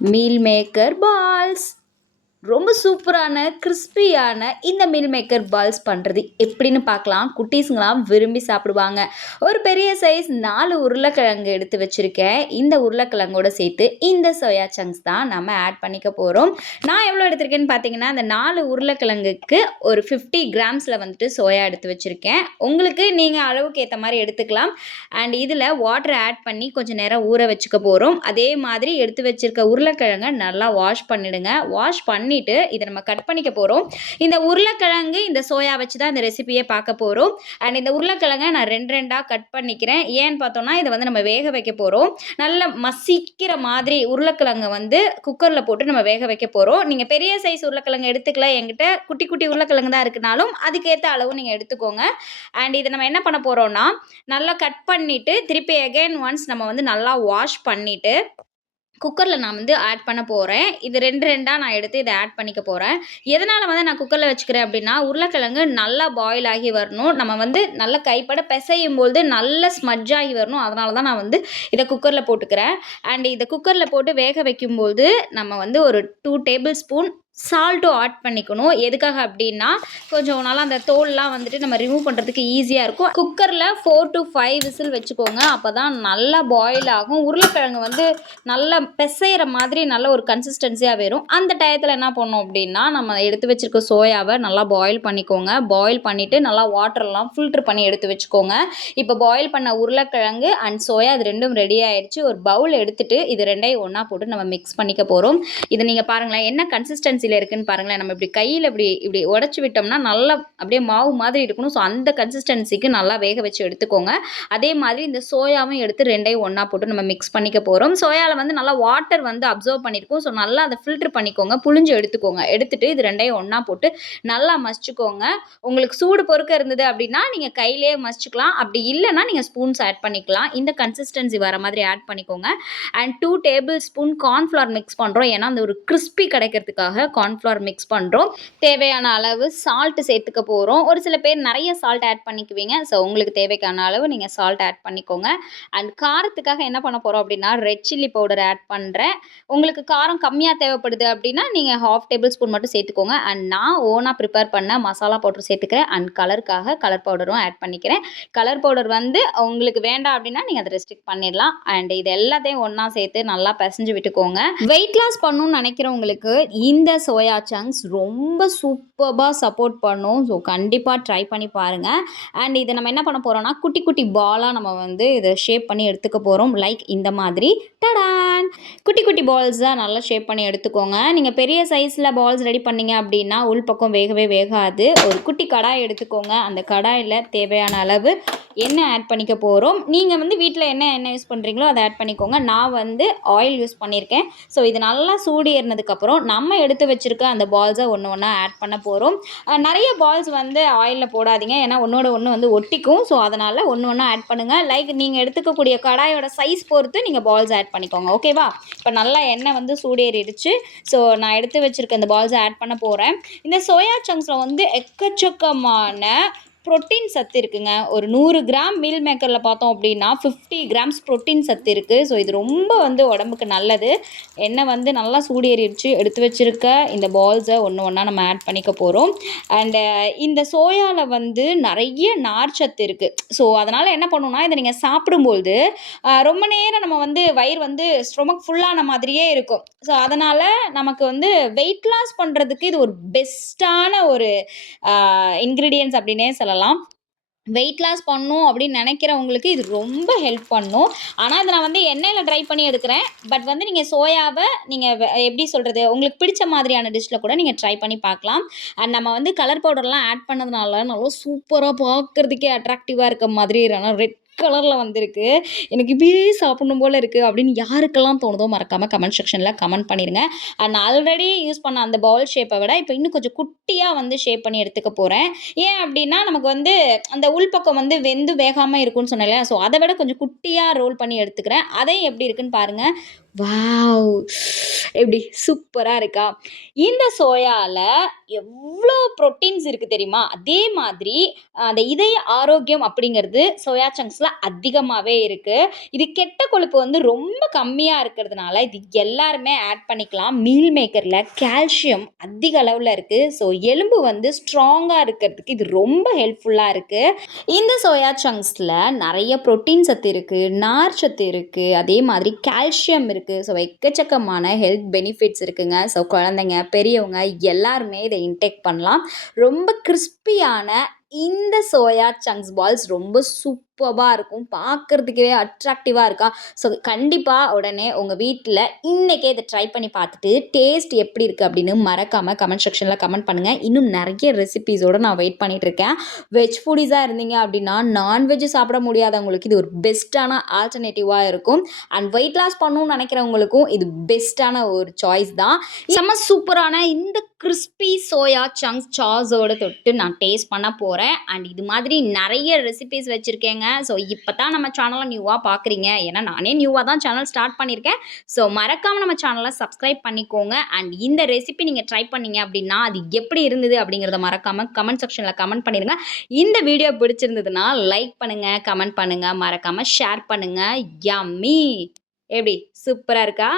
Meal maker balls. ரொம்ப சூப்பரான கிறிஸ்பியான இந்த மீல் மேக்கர் பால்ஸ் பண்ணுறது எப்படின்னு பார்க்கலாம். குட்டீஸுங்களாம் விரும்பி சாப்பிடுவாங்க. ஒரு பெரிய சைஸ் 4 உருளைக்கிழங்கு எடுத்து வச்சுருக்கேன். இந்த உருளைக்கிழங்கோட சேர்த்து இந்த சோயா சங்க்ஸ் தான் நம்ம ஆட் பண்ணிக்க போகிறோம். நான் எவ்வளோ எடுத்திருக்கேன்னு பார்த்தீங்கன்னா, அந்த 4 உருளைக்கிழங்குக்கு ஒரு 50 கிராம்ஸில் வந்துட்டு சோயா எடுத்து வச்சுருக்கேன். உங்களுக்கு நீங்கள் அளவுக்கு ஏற்ற மாதிரி எடுத்துக்கலாம். அண்ட் இதில் வாட்டர் ஆட் பண்ணி கொஞ்சம் நேரம் ஊற வச்சுக்க போகிறோம். அதே மாதிரி எடுத்து வச்சுருக்க உருளைக்கிழங்கை நல்லா வாஷ் பண்ணிவிடுங்க. வாஷ் பண்ணிவிட்டு இதை நம்ம கட் பண்ணிக்க போகிறோம். இந்த உருளைக்கிழங்கு இந்த சோயா வச்சு தான் இந்த ரெசிபியை பார்க்க போகிறோம். அண்ட் இந்த உருளைக்கிழங்கை நான் 2 கட் பண்ணிக்கிறேன். ஏன்னு பார்த்தோம்னா இதை வந்து நம்ம வேக வைக்க போகிறோம். நல்லா மசிக்கிற மாதிரி உருளைக்கிழங்கை வந்து குக்கரில் போட்டு நம்ம வேக வைக்க போகிறோம். நீங்கள் பெரிய சைஸ் உருளைக்கிழங்கு எடுத்துக்கல, என்கிட்ட குட்டி குட்டி உருளைக்கிழங்கு தான் இருக்குனாலும் அதுக்கேற்ற அளவு நீங்கள் எடுத்துக்கோங்க. அண்ட் இதை நம்ம என்ன பண்ண போகிறோம்னா, நல்லா கட் பண்ணிவிட்டு திருப்பி அகைன் ஒன்ஸ் நம்ம வந்து நல்லா வாஷ் பண்ணிவிட்டு குக்கரில் நான் வந்து ஆட் பண்ண போகிறேன். இது 2 நான் எடுத்து இதை ஆட் பண்ணிக்க போகிறேன். எதனால் வந்து நான் குக்கரில் வச்சுக்கிறேன் அப்படின்னா, உருளைக்கிழங்கு நல்லா பாயில் ஆகி வரணும். நம்ம வந்து நல்லா கைப்பட பிசையும் பொழுது நல்லா ஸ்மட்ஜ் ஆகி வரணும். அதனால தான் நான் வந்து இதை குக்கரில் போட்டுக்கிறேன். அண்ட் இதை குக்கரில் போட்டு வேக வைக்கும்போது நம்ம வந்து ஒரு 2 டேபிள் ஸ்பூன் சால்ட்டும் ஆட் பண்ணிக்கணும். எதுக்காக அப்படின்னா, கொஞ்சம் நாளாக அந்த தோல்லாம் வந்துட்டு நம்ம ரிமூவ் பண்ணுறதுக்கு ஈஸியாக இருக்கும். குக்கரில் 4 to 5 விசில் வச்சுக்கோங்க. அப்போ தான் நல்லா பாயில் ஆகும். உருளைக்கிழங்கு வந்து நல்லா பிசைகிற மாதிரி நல்ல ஒரு கன்சிஸ்டன்சியாக வரும். அந்த டயத்தில் என்ன பண்ணோம் அப்படின்னா, நம்ம எடுத்து வச்சுருக்க சோயாவை நல்லா பாயில் பண்ணிக்கோங்க. பாயில் பண்ணிவிட்டு நல்லா வாட்டர்லாம் ஃபில்ட்ரு பண்ணி எடுத்து வச்சுக்கோங்க. இப்போ பாயில் பண்ண உருளைக்கிழங்கு அண்ட் சோயா இது 2ம் ரெடி ஆகிடுச்சு. ஒரு பவுல் எடுத்துகிட்டு இது 2ஐயும் ஒன்றா போட்டு நம்ம மிக்ஸ் பண்ணிக்க போகிறோம். இதை நீங்கள் பாருங்களேன், என்ன கன்சிஸ்டன்சி இருக்குன்னு பாருங்களேன். நம்ம இப்படி கையில் இப்படி உடைச்சு விட்டோம்னா நல்லா அப்படியே மாவு மாதிரி இருக்கணும். ஸோ அந்த கன்சிஸ்டன்சிக்கு நல்லா வேக வச்சு எடுத்துக்கோங்க. அதே மாதிரி இந்த சோயாவும் எடுத்து 2ஐயும் ஒன்றா போட்டு நம்ம மிக்ஸ் பண்ணிக்க போகிறோம். சோயாவில் வந்து நல்லா வாட்டர் வந்து அப்சர்வ் பண்ணியிருக்கும். ஸோ நல்லா அதை ஃபில்டர் பண்ணிக்கோங்க, புழிஞ்சு எடுத்துக்கோங்க. எடுத்துட்டு இது 2ஐயும் ஒன்றா போட்டு நல்லா மசிச்சுக்கோங்க. உங்களுக்கு சூடு பொறுக்க இருந்தது அப்படின்னா நீங்கள் கையிலே மசிச்சுக்கலாம். அப்படி இல்லைன்னா நீங்கள் ஸ்பூன்ஸ் ஆட் பண்ணிக்கலாம். இந்த கன்சிஸ்டன்சி வர மாதிரி ஆட் பண்ணிக்கோங்க. And 2 table spoon cornflour mix பண்ணுறோம். ஏன்னா அந்த ஒரு கிறிஸ்பி கிடைக்கிறதுக்காக கார்ன்ஃப்ளவர் மிக்ஸ் பண்ணுறோம். தேவையான அளவு சால்ட் சேர்த்துக்க போகிறோம். ஒரு சில பேர் நிறைய சால்ட் ஆட் பண்ணிக்குவீங்க. ஸோ உங்களுக்கு தேவைக்கான அளவு நீங்கள் சால்ட் ஆட் பண்ணிக்கோங்க. அண்ட் காரத்துக்காக என்ன பண்ண போகிறோம் அப்படின்னா, ரெட் சில்லி பவுடர் ஆட் பண்ணுறேன். உங்களுக்கு காரம் கம்மியாக தேவைப்படுது அப்படின்னா நீங்கள் 1/2 டேபிள் ஸ்பூன் மட்டும் சேர்த்துக்கோங்க. அண்ட் நான் ஓனாக ப்ரிப்பேர் பண்ண மசாலா பவுடர் சேர்த்துக்கிறேன். அண்ட் கலருக்காக கலர் பவுடரும் ஆட் பண்ணிக்கிறேன். கலர் பவுடர் வந்து உங்களுக்கு வேண்டாம் அப்படின்னா நீங்கள் அதை ரெஸ்ட்ரிக்ட் பண்ணிடலாம். அண்ட் இது எல்லாத்தையும் ஒன்றா சேர்த்து நல்லா பிசைஞ்சு விட்டுக்கோங்க. வெயிட் லாஸ் பண்ணணும்னு நினைக்கிறவங்களுக்கு இந்த சோயா சங்க்ஸ் ரொம்ப சூப்பராக சப்போர்ட் பண்ணும். ஸோ கண்டிப்பாக ட்ரை பண்ணி பாருங்கள். அண்ட் இதை நம்ம என்ன பண்ண போகிறோம்னா, குட்டி குட்டி பாலாக நம்ம வந்து இதை ஷேப் பண்ணி எடுத்துக்க போகிறோம். லைக் இந்த மாதிரி டடான் குட்டி குட்டி பால்ஸ் தான் நல்லா ஷேப் பண்ணி எடுத்துக்கோங்க. நீங்கள் பெரிய சைஸில் பால்ஸ் ரெடி பண்ணீங்க அப்படின்னா உள்பக்கம் வேகவே வேகாது. ஒரு குட்டி கடாய் எடுத்துக்கோங்க. அந்த கடாயில் தேவையான அளவு எண்ணெய் ஆட் பண்ணிக்க போகிறோம். நீங்கள் வந்து வீட்டில் என்ன எண்ணெய் யூஸ் பண்ணுறீங்களோ அதை ஆட் பண்ணிக்கோங்க. நான் வந்து ஆயில் யூஸ் பண்ணியிருக்கேன். ஸோ இது நல்லா சூடு ஏறினதுக்கப்புறம் நம்ம எடுத்து வச்சுருக்க அந்த பால்ஸை ஒன்று ஒன்றா ஆட் பண்ண போகிறோம். நிறைய பால்ஸ் வந்து ஆயிலில் போடாதீங்க, ஏன்னா ஒன்றோட ஒன்று வந்து ஒட்டிக்கும். ஸோ அதனால் ஒன்று ஒன்றா ஆட் பண்ணுங்கள். லைக் நீங்கள் எடுத்துக்கக்கூடிய கடாயோட சைஸ் பொறுத்து நீங்கள் பால்ஸ் ஆட் பண்ணிக்கோங்க. ஓகேவா? இப்போ நல்லா எண்ணெய் வந்து சூடேறிடுச்சு. ஸோ நான் எடுத்து வச்சுருக்க இந்த பால்ஸை ஆட் பண்ண போகிறேன். இந்த சோயா சங்க்ஸில் வந்து எக்கச்சக்கமான புரோட்டீன் சத்து இருக்குங்க. ஒரு 100 கிராம் மீல் மேக்கரில் பார்த்தோம் அப்படின்னா 50 கிராம்ஸ் புரோட்டீன் சத்து இருக்குது. ஸோ இது ரொம்ப வந்து உடம்புக்கு நல்லது. எண்ணெய் வந்து நல்லா சூடேறிடுச்சு. எடுத்து வச்சுருக்க இந்த பால்ஸை ஒன்று ஒன்றா நம்ம ஆட் பண்ணிக்க போகிறோம். அண்டு இந்த சோயாவில் வந்து நிறைய நார்ச்சத்து இருக்குது. ஸோ அதனால் என்ன பண்ணணும்னா, இதை நீங்கள் சாப்பிடும்போது ரொம்ப நேரம் நம்ம வந்து வயிறு வந்து ஸ்டொமக் ஃபுல்லான மாதிரியே இருக்கும். ஸோ அதனால் நமக்கு வந்து வெயிட் லாஸ் பண்ணுறதுக்கு இது ஒரு பெஸ்ட்டான ஒரு இன்க்ரீடியன்ஸ் அப்படின்னே சொல்லலாம். வெயிட் லாஸ் பண்ணணும் அப்படின்னு நினைக்கிறவங்களுக்கு இது ரொம்ப ஹெல்ப் பண்ணும். ஆனால் இதை நான் வந்து எண்ணெயில் ட்ரை பண்ணி எடுக்கிறேன். பட் வந்து நீங்கள் சோயாவை நீங்கள் எப்படி சொல்கிறது, உங்களுக்கு பிடிச்ச மாதிரியான டிஷ்ஷில் கூட நீங்கள் ட்ரை பண்ணி பார்க்கலாம். அண்ட் நம்ம வந்து கலர் பவுடர்லாம் ஆட் பண்ணதுனால நல்லா சூப்பராக பார்க்குறதுக்கே அட்ராக்டிவாக இருக்க மாதிரி ரெட் கலரில் வந்திருக்கு. எனக்கு இப்படியே சாப்பிடணும் போல் இருக்குது அப்படின்னு யாருக்கெல்லாம் தோணுதோ மறக்காமல் கமெண்ட் செக்ஷனில் கமெண்ட் பண்ணிடுங்க. அண்ட் ஆல்ரெடி யூஸ் பண்ண அந்த பவுல் ஷேப்பை விட இப்போ இன்னும் கொஞ்சம் குட்டியாக வந்து ஷேப் பண்ணி எடுத்துக்க போகிறேன். ஏன் அப்படின்னா, நமக்கு வந்து அந்த உள்பக்கம் வந்து வெந்து வேகாமல் இருக்குன்னு சொன்னேன்ல. ஸோ அதை விட கொஞ்சம் குட்டியாக ரோல் பண்ணி எடுத்துக்கிறேன். அதையும் எப்படி இருக்குன்னு பாருங்கள். வாவ்! எப்படி சூப்பரா இருக்கா? இந்த சோயால எவ்ளோ புரோட்டீன்ஸ் இருக்கு தெரியுமா? அதே மாதிரி அந்த இதய ஆரோக்கியம் அப்படிங்கிறது சோயா சங்க்ஸ்ல அதிகமாவே இருக்கு. இது கெட்ட கொழுப்பு வந்து ரொம்ப கம்மியா இருக்கிறதுனால, இது எல்லாருமே ஆட் பண்ணிக்கலாம். மீல் மேக்கர்ல கால்சியம் அதிக அளவுல இருக்கு. ஸோ எலும்பு வந்து ஸ்ட்ராங்கா இருக்கிறதுக்கு இது ரொம்ப ஹெல்ப்ஃபுல்லா இருக்கு. இந்த சோயா சங்க்ஸ்ல நெறைய புரோட்டீன் சத்து இருக்கு, நார் சத்து இருக்கு, அதே மாதிரி கால்சியம் இருக்கு. ஸோ எக்கச்சக்கமான ஹெல்த் பெனிஃபிட்ஸ் இருக்குங்க. ஸோ குழந்தைங்க, பெரியவங்க எல்லாருமே இத இன்டேக் பண்ணலாம். ரொம்ப கிரிஸ்பியான இந்த சோயா சங்க்ஸ் பால்ஸ் ரொம்ப சூப்பர்பா இருக்கும். பார்க்கறதுக்கே அட்ராக்டிவா இருக்கா? ஸோ கண்டிப்பா உடனே உங்க வீட்ல இன்னைக்கே இத ட்ரை பண்ணி பார்த்துட்டு, டேஸ்ட் எப்படி இருக்கு அப்படின்னு மறக்காம கமெண்ட் செக்ஷன்ல கமெண்ட் பண்ணுங்க. இன்னும் நெறைய ரெசிபீஸோட நான் வெயிட் பண்ணிட்டு இருக்கேன். வெஜ் ஃபுடீஸா இருந்தீங்க அப்படின்னா, நான்வெஜ் சாப்பிட முடியாதவங்களுக்கு இது ஒரு பெஸ்ட்டான ஆல்டர்னேட்டிவா இருக்கும். அண்ட் வெயிட் லாஸ் பண்ணணும்னு நினைக்கிறவங்களுக்கும் இது பெஸ்ட்டான ஒரு சாய்ஸ் தான். செம்ம சூப்பரான இந்த கிரிஸ்பி சோயா சங்க்ஸ் சாஸோட தொட்டு நான் டேஸ்ட் பண்ண போறேன். அண்ட் இது மாதிரி நெறைய ரெசிபீஸ் வச்சிருக்கேங்க. ஸோ இப்ப தான் நம்ம சேனல நியூவா பார்க்குறீங்க. ஏன்னா நானே நியூவா தான் சேனல் ஸ்டார்ட் பண்ணியிருக்கேன். ஸோ மறக்காம நம்ம சேனல சப்ஸ்கிரைப் பண்ணிக்கோங்க. அண்ட் இந்த ரெசிபி நீங்க ட்ரை பண்ணீங்க அப்படின்னா, அது எப்படி இருந்தது அப்படிங்கிறத மறக்காம கமெண்ட் செக்ஷன்ல கமெண்ட் பண்ணிருங்க. இந்த வீடியோ பிடிச்சிருந்ததுன்னா லைக் பண்ணுங்க, கமெண்ட் பண்ணுங்க, மறக்காம ஷேர் பண்ணுங்க. யம்மி! எப்படி சூப்பரா இருக்கா?